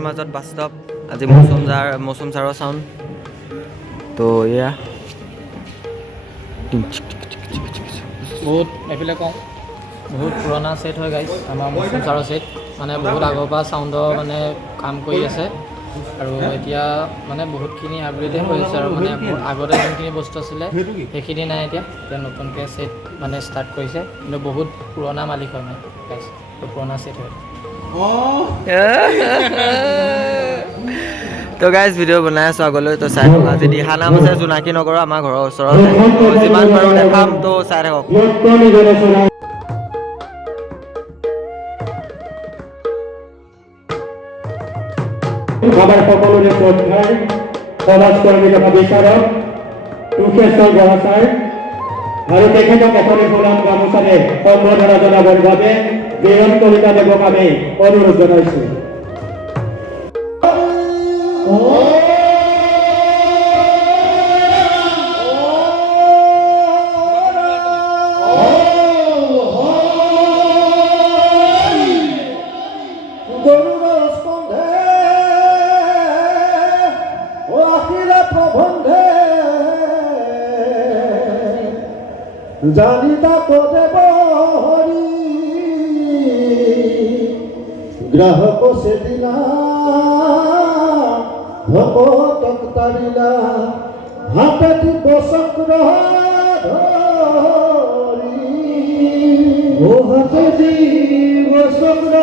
আমাৰ মাজত বাস্তৱ আজি মৌচুম ছাৰৰ চাউণ্ড তো এয়া বহুত এইফালে কওঁ বহুত পুৰণা ছেট হয় গাইজ আমাৰ মৌচুম ছাৰৰ ছেট মানে বহুত আগৰ পৰা চাউণ্ডৰ মানে কাম কৰি আছে আৰু এতিয়া মানে বহুতখিনি আপগ্ৰেডেড হৈ আছে আৰু মানে আগতে যোনখিনি বস্তু আছিলে সেইখিনি নাই এতিয়া নতুনকৈ ছেট মানে ষ্টাৰ্ট কৰিছে কিন্তু বহুত পুৰণা মালিক হয় মানে গাইজ পুৰণা ছেট হয় তো গাইজ ভিডিঅ' বনাই আছোঁ আগলৈ তো চাই থাকক আজি দিহা নাম আছে জোনাকী নগৰৰ আমাৰ ঘৰৰ ওচৰতে তো যিমান পাৰোঁ দেখাম তো চাই থাকক আমাৰ সকলোৰে শ্ৰদ্ধাৰ সমাজকৰ্মী তথা বিচাৰক টুকেশ্বৰ বৰা ছাৰ আৰু তেখেতক এখনি ফুলাম গামোচাৰে সম্বৰ্ধনা জনাবৰ বাবে বীৰণ কলিতা দেৱক আমি অনুৰোধ জনাইছোঁ জানিতা দেব হৰি গ্ৰাহক সেদিনা ভকতক তাৰিলা হাতে বসক্ৰ ধৰি ও হাতে বসক্ৰ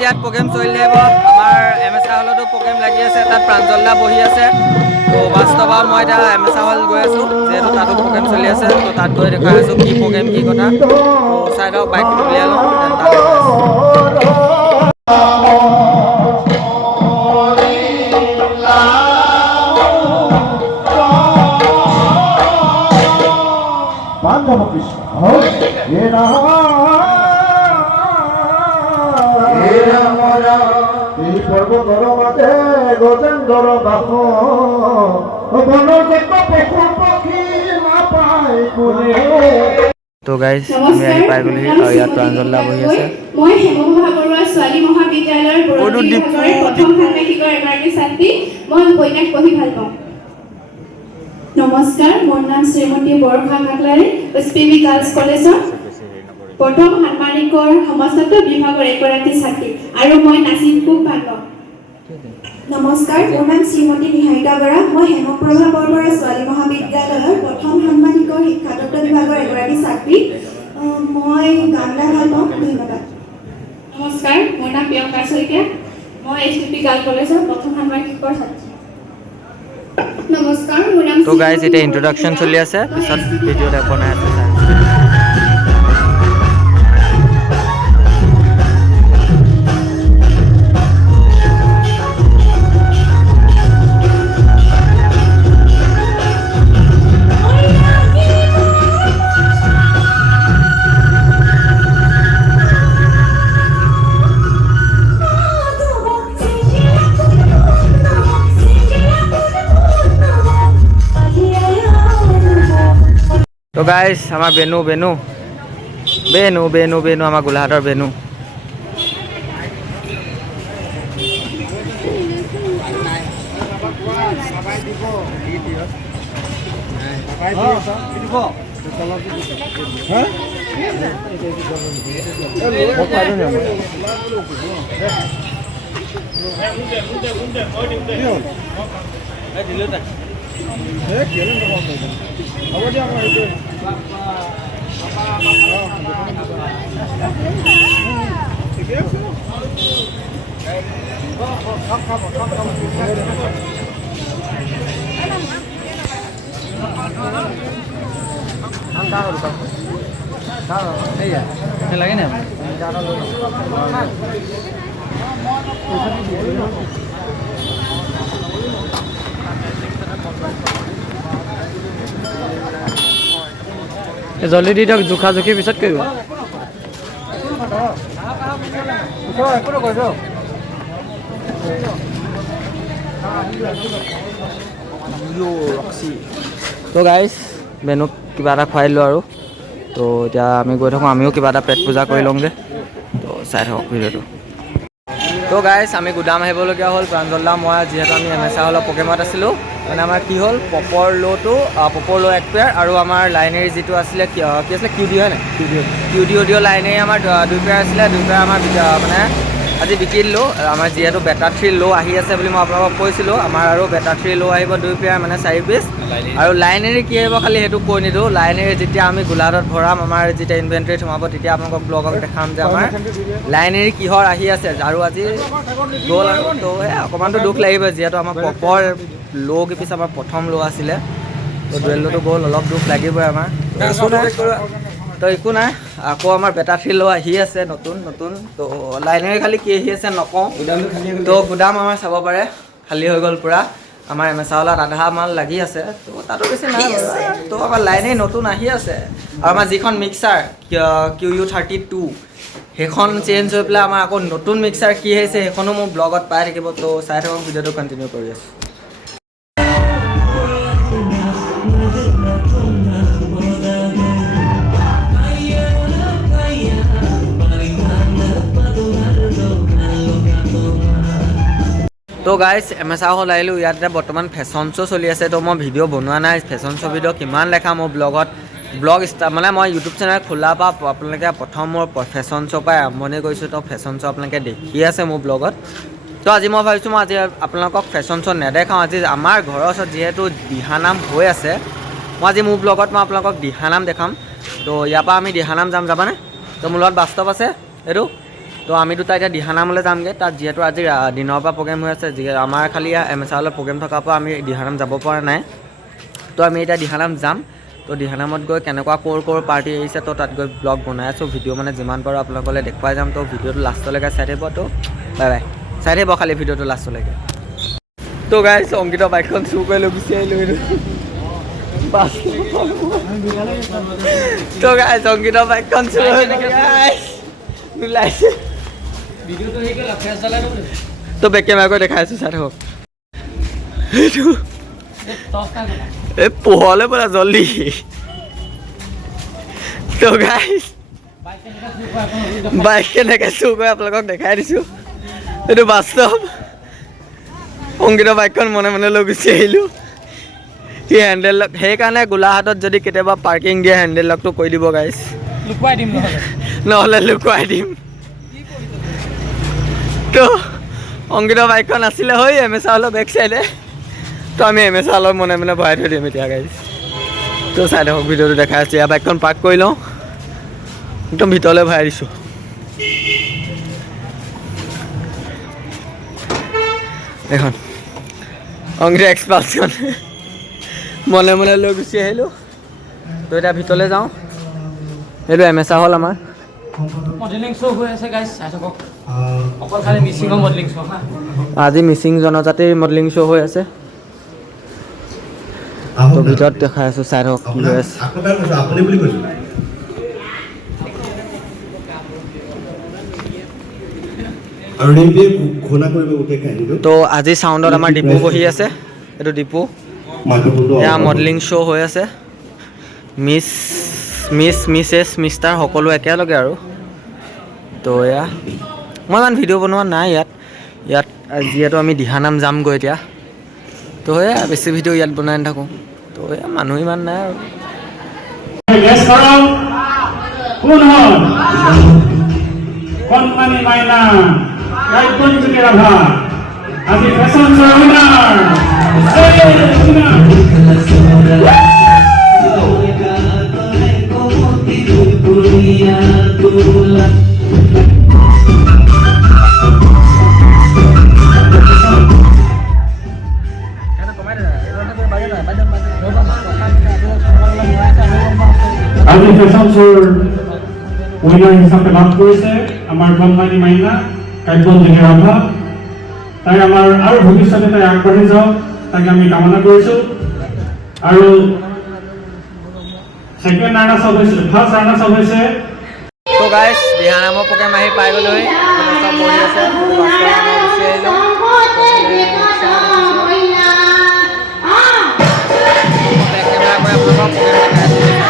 ইয়াত প্ৰগ্ৰেম চলি থাকিব আমাৰ এমএছআৰ হলতো প্ৰগ্ৰেম লাগি আছে তাত প্ৰাঞ্জলদা বহি আছে তো বাস্তৱত মই এতিয়া এমএছআৰ হল গৈ আছোঁ যিহেতু তাতো প্ৰগ্ৰেম চলি আছে তো তাত গৈ দেখাই আছোঁ কি প্ৰগ্ৰেম কি কথা তো চাই লওক বাইকটো উলিয়াই লওঁ দেন তালৈ গৈ আছোঁ পর্বতর মাঝে গজেন্দ্র বাস পশু পক্ষী না পায় কোনে তো গাইজ আমি আহি পাই গ'লোহি আৰু ইয়াত প্ৰাঞ্জলদা বহি আছে মই হেমভাগৰুৱা ছোৱালী মহাবিদ্যালয়ৰ প্ৰথম ষান্মাসিকৰ এগৰাকী ছাত্ৰী ছাত্ৰী মই উপন্যাস পঢ়ি ভাল পাওঁ নমস্কাৰ মোৰ নাম শ্ৰীমতী বৰষা কাকলাৰী এছপিবি গাৰ্লছ কলেজৰ প্ৰথম সাংবাদিকৰ সমাজতত্ব বিভাগৰ এগৰাকী ছাত্ৰী আৰু মই নাচি খুব ভাল পাওঁ নমস্কাৰ মোৰ নাম শ্ৰীমতী নিহাৰিকা বৰা মই হেমপ্ৰভা বৰবৰা ছোৱালী মহাবিদ্যালয়ৰ প্ৰথম সাংবাদিকৰ শিক্ষাতত্ব বিভাগৰ এগৰাকী ছাত্ৰী মই গান গাই ভাল পাওঁ ধন্যবাদ নমস্কাৰ মোৰ নাম প্ৰিয়ংকা শইকীয়া মই এছপিবি গাৰ্লছ কলেজৰ প্ৰথম সাংবাদিকৰ ছাত্ৰী নমস্কাৰ মোৰ নাম তো গাইজ এতিয়া ইন্ট্ৰডাকশ্যন চলি আছে পিছত ভিডিঅ'ত বনাই আছে তো গাইজ আমাৰ বেনু আমাৰ গোলাঘাটৰ বেনু লাগে না জলদি দি দিয়ক জোখা জোখি পিছত কৰিব তো গাইজ বেনুক কিবা এটা খুৱাই দিলোঁ আৰু তো এতিয়া আমি গৈ থাকোঁ আমিও কিবা এটা পেট পূজা কৰি লওঁগৈ তো চাই থাকক ভিডিঅ'টো তো গাইজ আমি গুদাম আহিবলগীয়া হ'ল প্ৰাঞ্জলদা মই যিহেতু আমি এমএছআৰ হলৰ প্ৰগ্ৰেমত আছিলোঁ মানে আমাৰ কি হ'ল পপৰ ল'টো পপৰ ল' এক পেয়াৰ আৰু আমাৰ লাইনেৰী যিটো আছিলে কি আছিলে কিউডিঅ' হয় নাই কিউডিঅ' লাইনেৰী আমাৰ 2 পেয়াৰ আছিলে 2 পেয়াৰ আমাৰ মানে আজি বিকি দিলোঁ আমাৰ যিহেতু বেটা 3 ল' আহি আছে বুলি মই আপোনালোকক কৈছিলোঁ আমাৰ আৰু বেটা 3 ল' আহিব 2 পেয়াৰ মানে 4 পিচ আৰু লাইনেৰী কি আহিব খালি সেইটো কৈ নিদিওঁ লাইনেৰী যেতিয়া আমি গোলাঘাটত ভৰাম আমাৰ যেতিয়া ইনভেণ্টৰীত সোমাব তেতিয়া আপোনালোকক ব্লগত দেখাম যে আমাৰ লাইনেৰী কিহৰ আহি আছে আৰু আজি গ'ল আৰু তো অকণমানতো দুখ লাগিব যিহেতু আমাৰ পপৰ ল' কিপিচ আমাৰ প্ৰথম ল' আছিলে তো ডুৱেল ল'টো গ'ল অলপ দুখ লাগিবই আমাৰ তো একো নাই আকৌ আমাৰ বেটা 3 ল' আহি আছে নতুন তো লাইনেৰী খালি কি আহি আছে নকওঁ তো গুদাম আমাৰ চাব পাৰে খালী হৈ গ'ল পূৰা আমাৰ এমএছআৰ হলত আধা মাল লাগি আছে তো তাতো বেছি নাই তো আমাৰ লাইনেৰী নতুন আহি আছে আৰু আমাৰ যিখন মিক্সাৰ QU32 সেইখন চেঞ্জ হৈ পেলাই আমাৰ আকৌ নতুন মিক্সাৰ কি আহিছে সেইখনো মোৰ ব্লগত পাই থাকিব তো চাই থাকক ভিডিঅ'টো কণ্টিনিউ কৰি আছোঁ তো গাইজ এমএছআৰ হল আহিলোঁ ইয়াত এতিয়া বৰ্তমান ফেশ্বন শ্ব' চলি আছে তো মই ভিডিঅ' বনোৱা নাই ফেশ্বন শ্ব' ভিডিঅ' কিমান লেখা মোৰ ব্লগ মানে মই ইউটিউব চেনেল খোলাৰ পৰা আপোনালোকে প্ৰথম মোৰ ফেশ্বন শ্ব' পৰাই আৰম্ভণি কৰিছোঁ তো ফেশ্বন শ্ব' আপোনালোকে দেখি আছে মোৰ ব্লগত তো আজি মই ভাবিছোঁ মই আজি আপোনালোকক ফেশ্বন শ্ব' নেদেখাওঁ আজি আমাৰ ঘৰৰ ওচৰত যিহেতু দিহানাম হৈ আছে মই আজি মোৰ ব্লগত মই আপোনালোকক দিহানাম দেখাম তো ইয়াৰ পৰা আমি দিহানাম যাবানে তো মোৰ লগত বাস্তৱ আছে এইটো তো আমি দুটা এতিয়া দিহানামলৈ যামগৈ তাত যিহেতু আজি দিনৰ পৰা প্ৰগ্ৰেম হৈ আছে আমাৰ খালি এমএছআৰ হলত প্ৰগ্ৰেম থকাৰ পৰা আমি দিহানাম যাব পৰা নাই তো আমি এতিয়া দিহানাম যাম তো দিহানামত গৈ কেনেকুৱা ক'ৰ পাৰ্টি আহিছে তো তাত গৈ ব্লগ বনাই আছোঁ ভিডিঅ' মানে যিমান পাৰোঁ আপোনালোকলৈ দেখুৱাই যাম তো ভিডিঅ'টো লাষ্টলৈকে চাই থাকিব তো বাই বাই চাই থাকিব খালি ভিডিঅ'টো লাষ্টলৈকে তো গাইজ অংকিতৰ বাইকখন চুৰ কৰি লৈ গুচি আহিলোঁ তো গাইজ অংকিতৰ বাইকখন চুৰ হৈ ওলাইছে তো বেক কেমেৰা কৰি দেখাই আছোঁ চাই থাকক এই পোহৰলৈ পৰা জল্দি তো গাইজ বাইক কেনেকৈ চুৰ কৰি আপোনালোকক দেখাই দিছোঁ এইটো বাস্তৱ অংকিতৰ বাইকখন মনে মনে লৈ গুচি আহিলোঁ সি হেণ্ডেল লক সেইকাৰণে গোলাঘাটত যদি কেতিয়াবা পাৰ্কিং দিয়ে হেণ্ডেল লকটো কৈ দিব গাইছ লুকুৱাই দিম নহ'লে লুকুৱাই দিম তো অংকিতৰ বাইকখন আছিলে হৈ এমেচা হলৰ বেক চাইডে তো আমি এমেচা হলৰ মনে মনে ভৰাই থৈ দিম এতিয়া গাইছ তো চাই থাকক ভিডিঅ'টো দেখাই আছোঁ ইয়াৰ বাইকখন পাৰ্ক কৰি লওঁ একদম ভিতৰলৈ ভৰাই দিছোঁ এখন অংকিত এক্সপালছখন মনে মনে লৈ গুচি আহিলোঁ তো এতিয়া ভিতৰলৈ যাওঁ এইটো এমেচা হ'ল আমাৰ মডেলিং শ্ব' হৈ আছে গাইছ চাই থাকক অকল খালি মিচিঙৰ মডেলিং শ্ব' হা আজি মিচিং জনজাতিৰ মডেলিং শ্ব' হৈ আছে তো ভিতৰত দেখাই আছোঁ চাই থাকক কি হৈ আছে আপুনি বুলি কৈছোঁ আৰু ৰিম্পিয়ে ঘোষণা কৰিব গোটেই কাহিনীটো তো আজি চাউণ্ডত আমাৰ ডিপু বহি আছে এইটো ডিপু এয়া মডেলিং শ্ব' হৈ আছে মিছেছ মিষ্টাৰ সকলো একেলগে আৰু তো এয়া মই ইমান ভিডিঅ' বনোৱা নাই ইয়াত যিহেতু আমি দিহানাম যামগৈ এতিয়া তো এয়া বেছি ভিডিঅ' ইয়াত বনাই নাথাকোঁ তো এয়া মানুহ ইমান নাই আৰু গেছ কৰক কোন হ'ল কণমানি মাইনা গায়ত্ৰী ৰাভা আজি ফেশ্বন শ্ব' উইনাৰ আজি ফেশ্বন শ্ব'ৰ উইনাৰ হিচাপে লাভ কৰিছে আমাৰ কণমানি মাইনা কাব্যঞ্জলি ৰাভা তাই আমাৰ আৰু ভৱিষ্যতে তাই আগবাঢ়ি যাওক তাকে আমি কামনা কৰিছোঁ আৰু ছেকেণ্ড ৰানাৰ্ছ আপ হৈছে ফাৰ্ষ্ট ৰানাৰ্ছ আপ হৈছে তো গাইছ দিহানামৰ প্ৰগ্ৰেম আহি পাই গ'লোহি চব বহি আছে গুচি আহিলোঁ কেমেৰা কৰি আপোনালোকক প্ৰগ্ৰেম দেখাই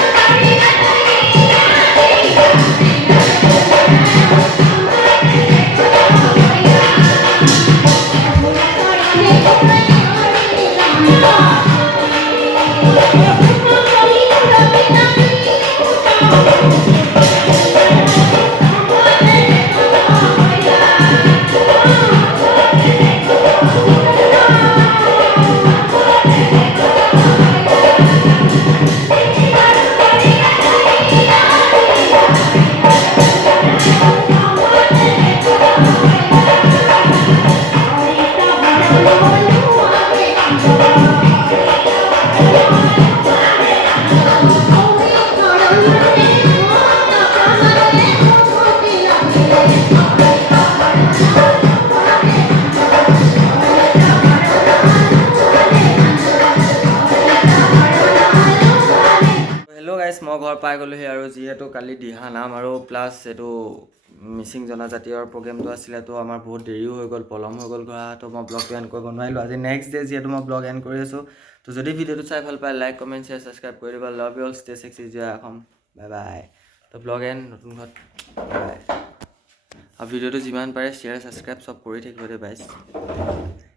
আছোঁ মই ঘৰ পাই গ'লোহি আৰু যিহেতু কালি দিহানাম আৰু প্লাছ এইটো মিচিং জনজাতীয়ৰ প্ৰগ্ৰেমটো আছিলে তো আমাৰ বহুত দেৰিও হৈ গ'ল পলম হৈ গ'ল ঘৰা তো মই ব্লগটো এণ্ড কৰিব নোৱাৰিলোঁ আজি নেক্সট ডে যিহেতু মই ব্লগ এণ্ড কৰি আছোঁ তো যদি ভিডিঅ'টো চাই ভাল পায় লাইক কমেণ্ট শ্বেয়াৰ ছাবস্ক্ৰাইব কৰি দিবা love you all stay sexy জয় Assam bye bye to blog and নতুন ঘৰত বাই আৰু ভিডিঅ'টো যিমান পাৰে শ্বেয়াৰ ছাবস্ক্ৰাইব চব কৰি থাকিব দে বাইছ